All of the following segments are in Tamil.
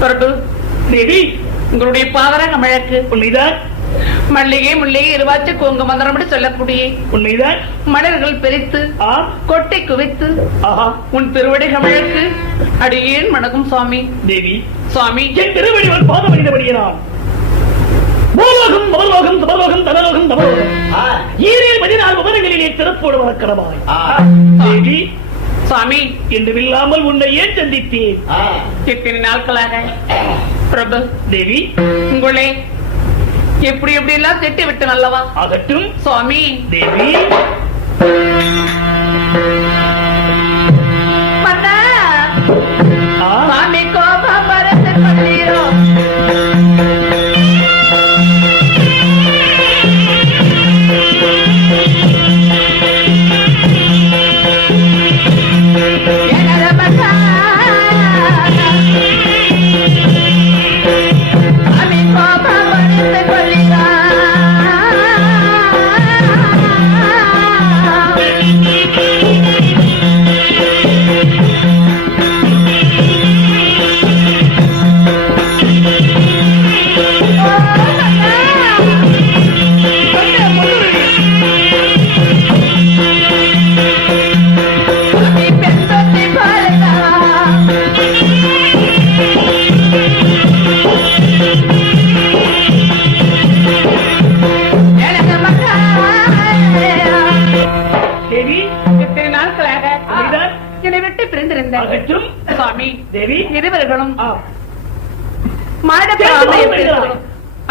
பிரபு தேவி, உங்களுடைய பாதரங்க மழக்கு உண்மைதான். மல்லிகை முல்லிகை இருவாச்சு கோங்க மந்திரம் சொல்லக்கூடிய உண்மைதான். மலர்கள் பிரித்து கொட்டை குவித்து உன் திருவடி கமழக்கு அடியேன் வணக்கம் சுவாமி. தேவி, சுவாமி என் திருவடிவன் பாதம் அணிந்தபடியினான் பூலோகம் பவலோகம் தபலோகம் தனலோகம் தபலோகம் ஈரேல் 14 உபரங்களிலே திறப்போடு வளர்க்கிறவாய். தேவி சுவாமி, என்றுமில்லாமல் உன்னை ஏன் சந்தித்தேன்? எத்தனை நாட்களாக பிரபு தேவி, உங்களே எப்படி எப்படி எல்லாம் திட்டி விட்டு நல்லவா ஆகட்டும் சுவாமி. தேவி, சுவாமி கோபரத்து கொண்டீரோ? இருவர்களும்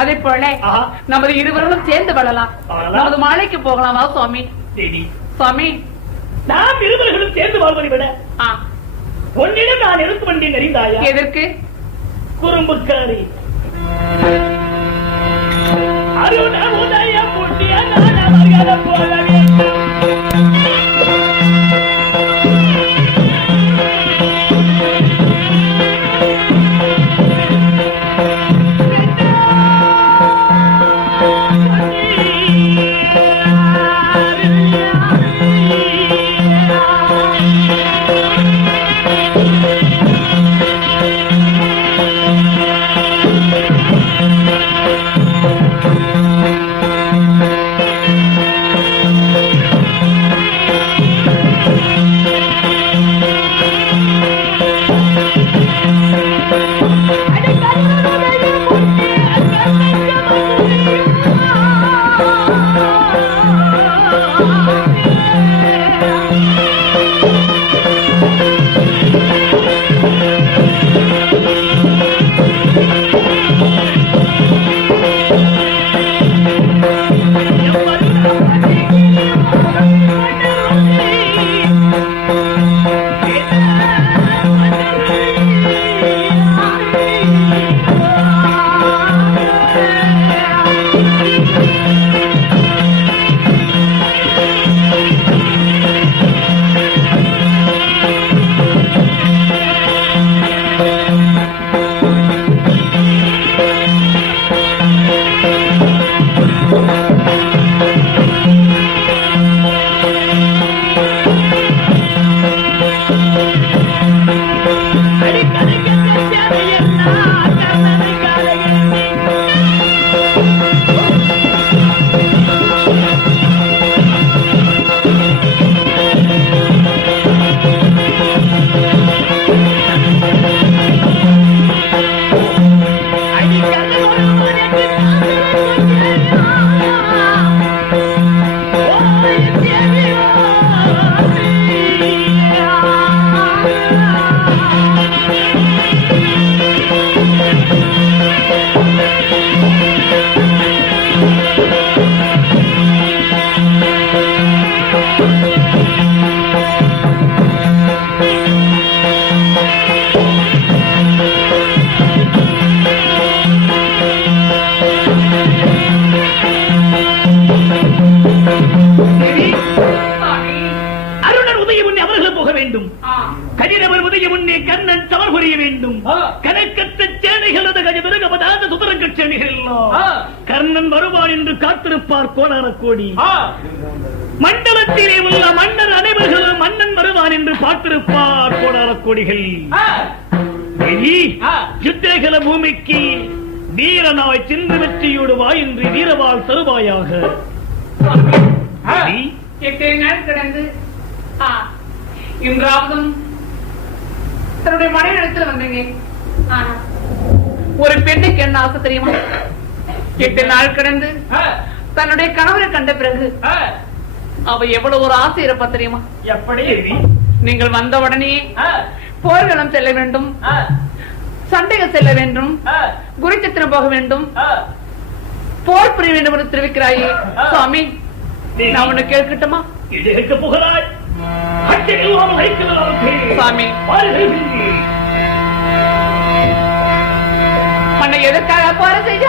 அதே போல நமது இருவர்களும் சேர்ந்து வாழலாம். நமது மாலைக்கு போகலாமா சுவாமி? சுவாமி, நாம் இருவர்களும் சேர்ந்து வாழ்வதை விட உன்னிடம் நான் எடுத்து வந்தேன் அறிந்தாயா? எதற்கு? குறும்புக்காரி அருண உதய முட்டிய நான் அவர்களை போல கர்ணன் வருவான் என்று காத்திருப்பார் கோடான கோடி. மண்டலத்திலே உள்ள மன்னர் அனைவர்களும் மன்னன் வருவான் என்று பார்த்திருப்பார் கோடான கோடிகள். யுத்தகல பூமிக்கு வீரனாய் சென்று வெற்றியோடு வா என்று வீரவாள் தருவாயாக. எத்தனை நாள் கிடந்து இன்றாவதும் தன்னுடைய மனைவி இடத்துல வந்தீங்க. ஒரு பெண்ணுக்கு என்ன ஆசை தெரியுமா? 8 நாள் கிடந்து தன்னுடைய கணவரை கண்ட பிறகு அவ எவ்வளவு ஒரு ஆசை இருப்பா தெரியுமா? எப்படி? நீங்கள் வந்த உடனே போர்க்களம் செல்ல வேண்டும், சண்டைகள் செல்ல வேண்டும், குருச்சத்திரம் போக வேண்டும், போர் புரிய வேண்டும் என்று தெரிவிக்கிறாயே சுவாமி. நான் உன்னை கேட்கட்டுமா? சுவாமி உன்னை எதற்காக போற செய்ய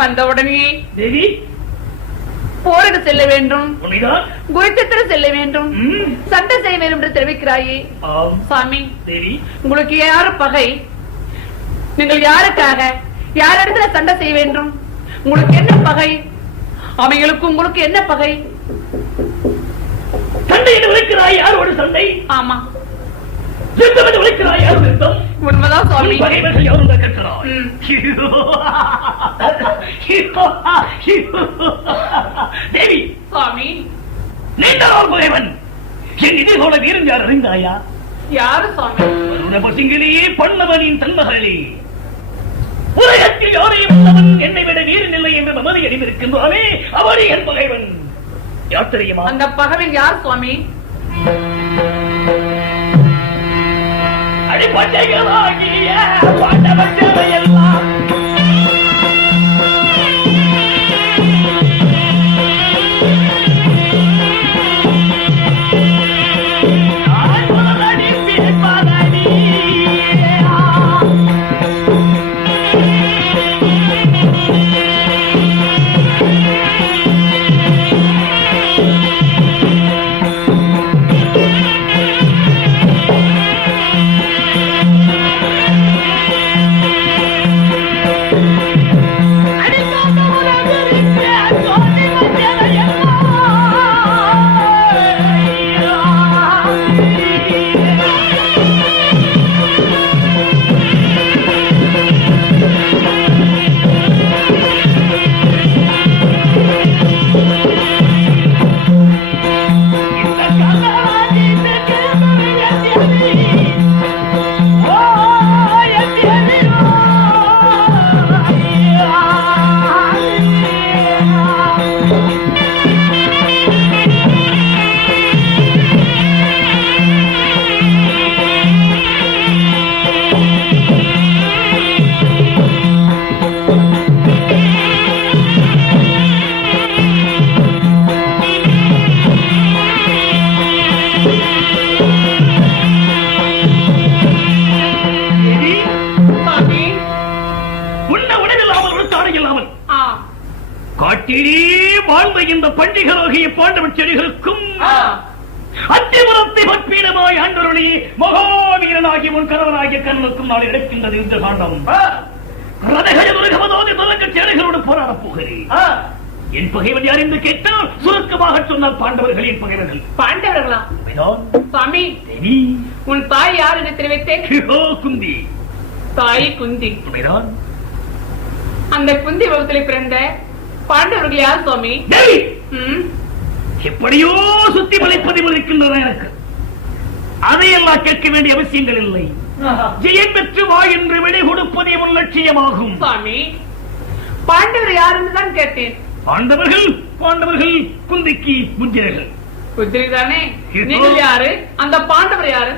வந்தவுடனே தேவி போரிட செல்ல வேண்டும், குருச்சத்திரம் செல்ல வேண்டும், சண்டை செய்ய வேண்டும் என்று தெரிவிக்கிறாயே சாமி. தேவி உங்களுக்கு யாரு பகை? நீங்கள் யாருக்காக யாரிடத்துல சண்டை செய்ய வேண்டும்? உங்களுக்கு என்ன பகை? அவைகளுக்கு உங்களுக்கு என்ன பகை? சண்டையிட்டு விளைக்கிறாய் யாரோடு சண்டை? ஆமா விளைக்கிறாய் யாரும் யுத்தம்? உண்மைதான் சுவாமி. பகைவர்கள் யாரும் கேட்கிறாய்? தேவி சுவாமி நீண்டார் பகைவன் என் இதே போல வீரன் யார் அறிந்தாயா? யாரு சுவாமி? பசிங்கிலேயே பண்ணவனின் தன்மகளே. உலகத்தில் யாரையும் உள்ளவன் என்னை விட வீரன் இல்லை என்று மமதி அறிந்திருக்கின்றானே அவனே என் பகைவன். யார் தெரியுமா? அந்த பகைவன் யார் சுவாமி? அடிப்பட்டைகளாகிய பாண்டவர்களையெல்லாம் காட்டிலே வாழ்ந்த இந்த பண்டிகளாகிய பாண்டவ செடிகளுக்கும் அத்திபுரத்தை பற்பீடமாய் ஆண்டருளி மகாவீரனாகி உன் கணவனாகிய கர்ணனுக்கும் நாளை எடுக்கின்றது இந்த காண்டம். ரதகஜ துருகமதோதி துலக்க சேனைகளோடு போராடப் போகிறேன். என் பகைவன் யார் என்று கேட்டால் சுருக்கமாக சொன்னால் பாண்டவர்கள் என் பகைவர்கள். பாண்டவர்களா? சுவாமி, தேவி, உன் தாய் யார் என்று தெரிவித்தேன். குந்தி. தாய் குந்தி. அந்த குந்தி வகுத்திலே பிறந்த பாண்டவர்கள் யார் சுவாமி? எப்படியோ சுத்தி வளைப்பதிவு இருக்கின்றன எனக்கு. அதையெல்லாம் கேட்க வேண்டிய அவசியங்கள் இல்லை. ஜெயம் பெற்று வா என்று விடை கொடுப்பதே உன் லட்சியமாகும். சுவாமி, பாண்டவர் யார் என்று தான் கேட்டேன். பாண்டவர்கள் குந்திக்கு புத்திரர்கள். புத்திரிதானே? நீங்கள் யாரு? அந்த பாண்டவர் யாரு?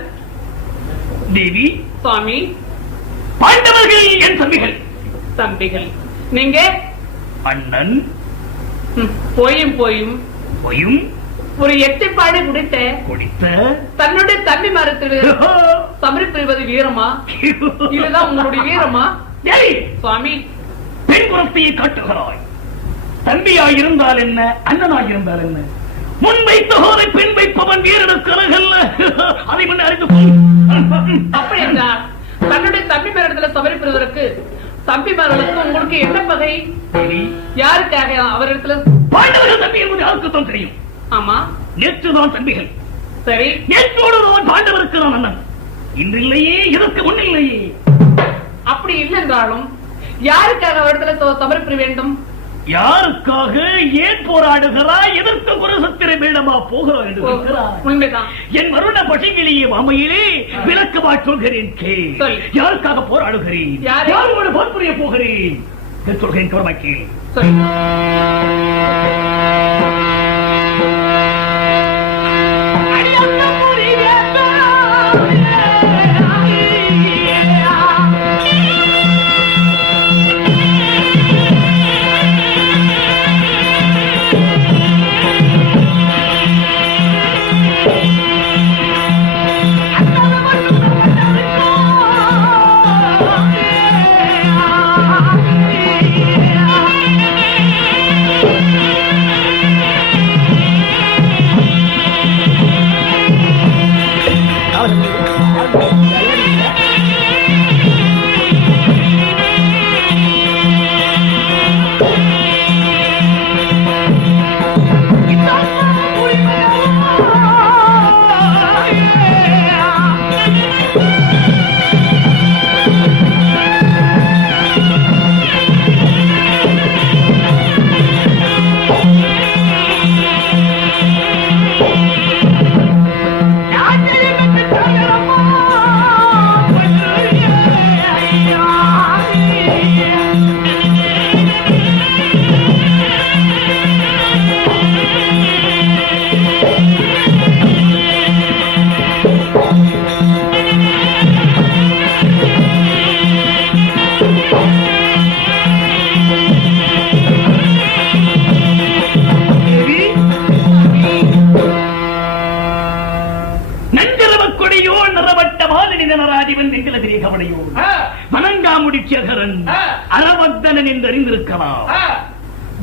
தேவி. சுவாமி, பாண்டவர்கள் என் தம்பிகள். தம்பிகள். நீங்க? அண்ணன். போயும் ஒரு எட்டுப்பாடு குடித்த தன்னுடைய தம்பி மரத்தில் சமர்ப்பிப்பது வீரமா? இதுதான் உங்களுடைய வீரமா? சுவாமி, பெண் குரத்தையை காட்டுகிறாய். தம்பியாயிருந்தால் என்ன, அண்ணனாயிருந்தால் என்ன, முன் வைத்தகோரை பெண் வைப்பவன் வீரனுக்கு அருகல்ல. அதை முன் அறிந்து அப்படி என்றால் தன்னுடைய தம்பி மரத்தில் சமர்ப்பிப்பதற்கு தம்பிமார்களுக்கு உங்களுக்கு என்ன பகை? யாருக்காக அவரிடத்துல? பாண்டவர்கள் தம்பி என்பது யாருக்குத்தான் தெரியும். ஆமா, நேற்றுதான் தம்பிகள். சரி, நேற்றோடு நான் பாண்டவருக்கு நான் அண்ணன். இன்றில்லையே, இதற்கு முன்னில்லையே. அப்படி இல்லை என்றாலும் யாருக்காக அவரிடத்துல சமர்ப்பிக்க வேண்டும்? யாருக்காக ஏன் போராடுகிறாய்? எதற்கு ஒரு சத்திர வேடமா போகிறாய் என்று இருக்கிறார். உண்மைதான். என் மருண பசிகளியே மாமையிலே விளக்கமா சொல்கிறேன். யாருக்காக போராடுகிறேன்? யாரோடு போர் புரிய போகிறேன்? சொல்கிறேன், கவனமாக்கி.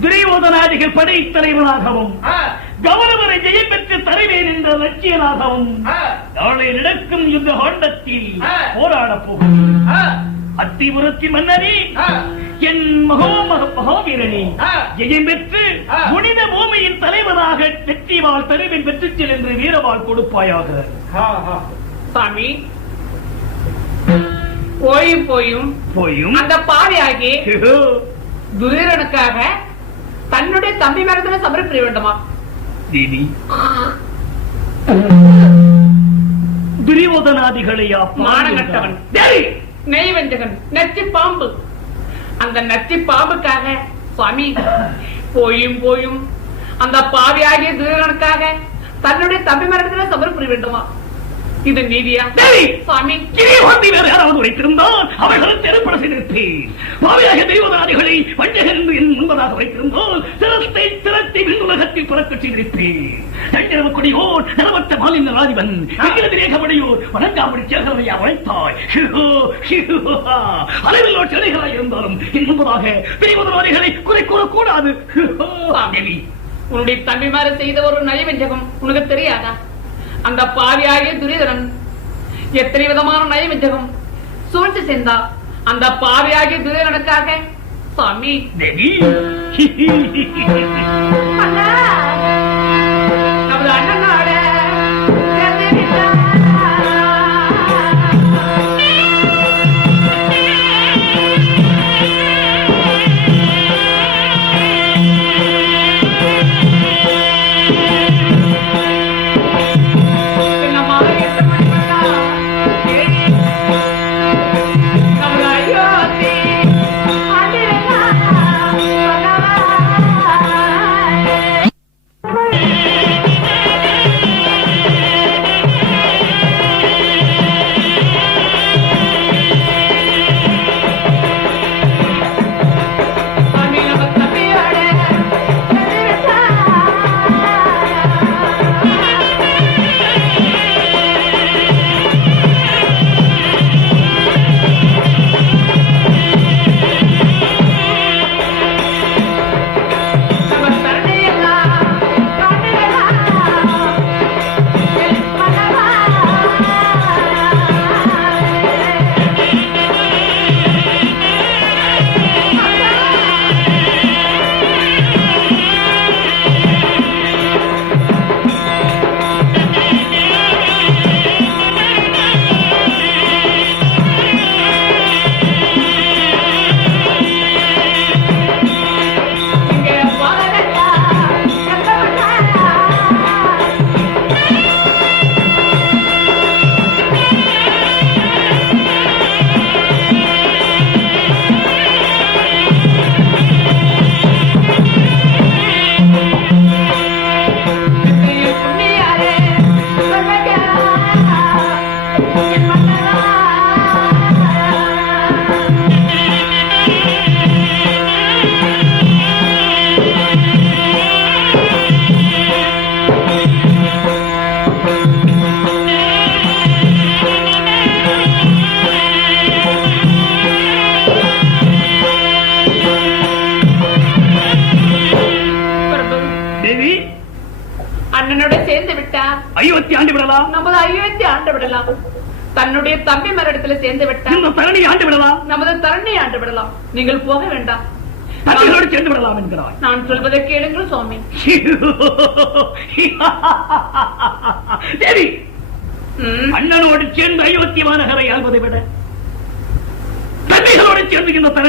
துரியோதனாதிகள் படைத்தலைவனாகவும் கௌரவரை ஜெயம் பெற்று தருவேன் என்ற லட்சியனாகவும் நாளை நடக்கும் யுத்த காண்டத்தில் போராடப் போகிறேன். அத்திபுரத்தி மன்னனே, என் மகோவீரனே, ஜெயம் பெற்று புனித பூமியின் தலைவனாக வெற்றிவாள் தருவேன், பெற்றுச் செல் என்று வீரவாள் கொடுப்பாயாக. சாமி, போயும் அந்த பாவியாகி துரியோதனுக்காக தன்னுடைய தம்பி மரத்தில் சமர்ப்பிக்க வேண்டுமா? தேவி, துரியோதனாதிகளையா மானங்கட்டவன், நெய்வஞ்சகன், நச்சு பாம்பு. அந்த நச்சு பாம்புக்காக சுவாமி போயும் அந்த பாவியாகிய துரியோதனுக்காக தன்னுடைய தம்பி மரத்தில் சமர்ப்பிக்க வேண்டுமா? இது நீதியா? சுவாமி, வேறு யாராவது வைத்திருந்தால் அவர்களும் தெருப்பட செய்திருப்பேன். பாவியாக தெய்வதாதிகளை வஞ்சகன் என்பதாக வைத்திருந்தால் சிரத்தை திரட்டி விண்ணுலகத்தில் பிறக்கச் செய்திருப்பேன். கொடியோர் நலவற்ற மாலிந்த ராஜிவன் ரேகபடியோர் வணங்காமடி சேகரையா உழைத்தாய். அளவிலோ சிலைகளாய் இருந்தாலும் என்பதாக தெய்வதாதிகளை குறை கூறக்கூடாது. உன்னுடைய தம்பிமார செய்த ஒரு நயவஞ்சகம் உனக்கு தெரியாதா? அந்த பாவியாகிய துரியோதனன் எத்தனை விதமான நயவஞ்சகம் சூழ்ச்சி சென்றா. அந்த பாவியாகிய துரியோதனுக்காக சுவாமி தேவி அண்ணா நமது அண்ணனோட சேர்ந்து விட்டார். சின்னம்மா 8 மணி மட்டா ஏறி நமது அயோத்தி ஆண்டிருந்தா சாமி நம்ம தம்பியோட சேர்ந்து விட்டார். நம்ம தரணையெல்லாம் காட்டுறலாம். என் மனவா. இங்கே வாழலா கண்டவனா. நீ புண்ணியாரே சொல்வதா என் மன்னவா. பிரபு தேவி அண்ணனோட சேர்ந்து விட்டார். அயோத்தி ஆண்டு விடலாம், நமது அயோத்தி ஆண்டு விடலாம். தன்னுடைய தம்பி மரடத்துல சேர்ந்து விட்டார். இந்த தரணி ஆண்டு விடலாம், நமது தரணி ஆண்டு விடலாம். நீங்கள் போக வேண்டாம். தம்பிகளோடு சேர்ந்து விடலாம் என்கிறார். நான் சொல்வதை கேளுங்கள் சுவாமி. தேவி ம். அண்ணனோடு சேர்ந்து அயோத்தி மாநகரை ஆள்வதை விட தம்பிகளோடு சேர்ந்து இந்த தரணி